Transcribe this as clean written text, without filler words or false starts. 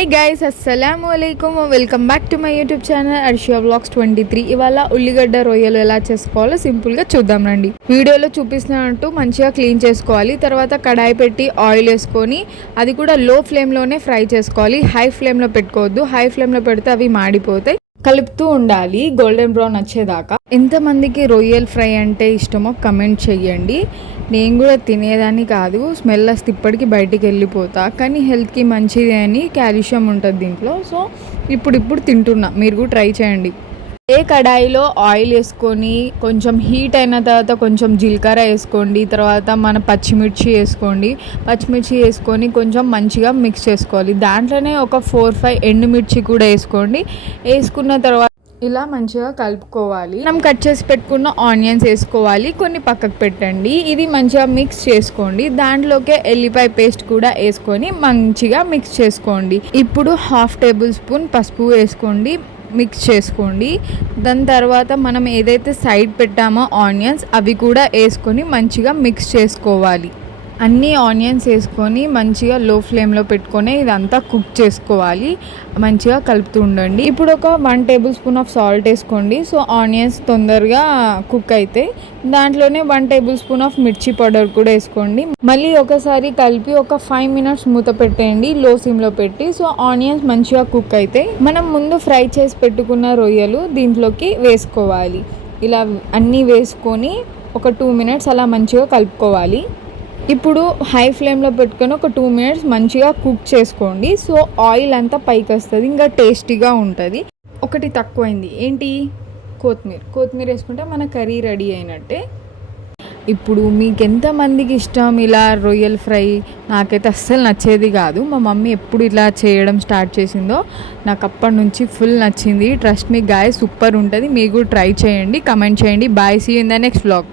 Hi guys, అస్సలాము అలైకుమ్. Welcome back to my YouTube channel Arshiya vlogs 23. ఇవాళ ఉల్లిగడ్డ రొయ్యలు ఎలా చేసుకోవాలో సింపుల్గా చూద్దాం రండి. వీడియోలో చూపిస్తున్నట్టు మంచిగా క్లీన్ చేసుకోవాలి. తర్వాత కడాయి పెట్టి ఆయిల్ వేసుకొని అది కూడా లో ఫ్లేమ్లోనే ఫ్రై చేసుకోవాలి. హై ఫ్లేమ్లో పెట్టుకోవద్దు. హై ఫ్లేమ్లో పెడితే అవి మాడిపోతాయి. కలుపుతూ ఉండాలి గోల్డెన్ బ్రౌన్ వచ్చేదాకా. ఎంతమందికి రొయ్యల్ ఫ్రై అంటే ఇష్టమో కమెంట్ చెయ్యండి. నేను కూడా తినేదాన్ని కాదు, స్మెల్ వస్తే ఇప్పటికీ బయటికి వెళ్ళిపోతా. కానీ హెల్త్కి మంచిది అని కాల్షియం ఉంటుంది దీంట్లో. సో ఇప్పుడు తింటున్నా, మీరు కూడా ట్రై చేయండి. ఏ కడాయిలో ఆయిల్ వేసుకొని కొంచెం హీట్ అయిన తర్వాత కొంచెం జీలకర్ర వేసుకోండి. తర్వాత మన పచ్చిమిర్చి వేసుకొని కొంచెం మంచిగా మిక్స్ చేసుకోవాలి. దాంట్లోనే ఒక 4-5 ఎండుమిర్చి కూడా వేసుకున్న తర్వాత ఇలా మంచిగా కలుపుకోవాలి. మనం కట్ చేసి పెట్టుకున్న ఆనియన్స్ వేసుకోవాలి. కొన్ని పక్కకు పెట్టండి. ఇది మంచిగా మిక్స్ చేసుకోండి. దాంట్లోకే ఎల్లిపాయ పేస్ట్ కూడా వేసుకొని మంచిగా మిక్స్ చేసుకోండి. ఇప్పుడు 1/2 టేబుల్ స్పూన్ పసుపు వేసుకోండి, మిక్స్ చేసుకోండి. దాని తర్వాత మనం ఏదైతే సైడ్ పెట్టామో ఆనియన్స్ అవి కూడా వేసుకొని మంచిగా మిక్స్ చేసుకోవాలి. అన్ని ఆనియన్స్ వేసుకొని మంచిగా లో ఫ్లేమ్లో పెట్టుకొని ఇదంతా కుక్ చేసుకోవాలి. మంచిగా కలుపుతూ ఉండండి. ఇప్పుడు ఒక 1 టేబుల్ స్పూన్ ఆఫ్ సాల్ట్ వేసుకోండి. సో ఆనియన్స్ తొందరగా కుక్ అయితే దాంట్లోనే 1 టేబుల్ స్పూన్ ఆఫ్ మిర్చి పౌడర్ కూడా వేసుకోండి. మళ్ళీ ఒకసారి కలిపి ఒక 5 మినిట్స్ మూత పెట్టేయండి లో సిమ్లో పెట్టి. సో ఆనియన్స్ మంచిగా కుక్ అయితే మనం ముందు ఫ్రై చేసి పెట్టుకున్న రొయ్యలు దీంట్లోకి వేసుకోవాలి. ఇలా అన్నీ వేసుకొని ఒక 2 మినిట్స్ అలా మంచిగా కలుపుకోవాలి. ఇప్పుడు హై ఫ్లేమ్లో పెట్టుకొని ఒక 2 మినిట్స్ మంచిగా కుక్ చేసుకోండి. సో ఆయిల్ అంతా పైకి వస్తుంది, ఇంకా టేస్టీగా ఉంటుంది. ఒకటి తక్కువైంది ఏంటి, కొత్తిమీర వేసుకుంటే మన కర్రీ రెడీ అయినట్టే. ఇప్పుడు మీకు ఎంతమందికి ఇష్టం ఇలా రొయ్యల్ ఫ్రై? నాకైతే అస్సలు నచ్చేది కాదు. మా మమ్మీ ఎప్పుడు ఇలా చేయడం స్టార్ట్ చేసిందో నాకు అప్పటి నుంచి ఫుల్ నచ్చింది. ట్రస్ట్ మీ గాయ్, సూపర్ ఉంటుంది. మీరు కూడా ట్రై చేయండి, కమెంట్ చేయండి. Bye, see you in the next vlog.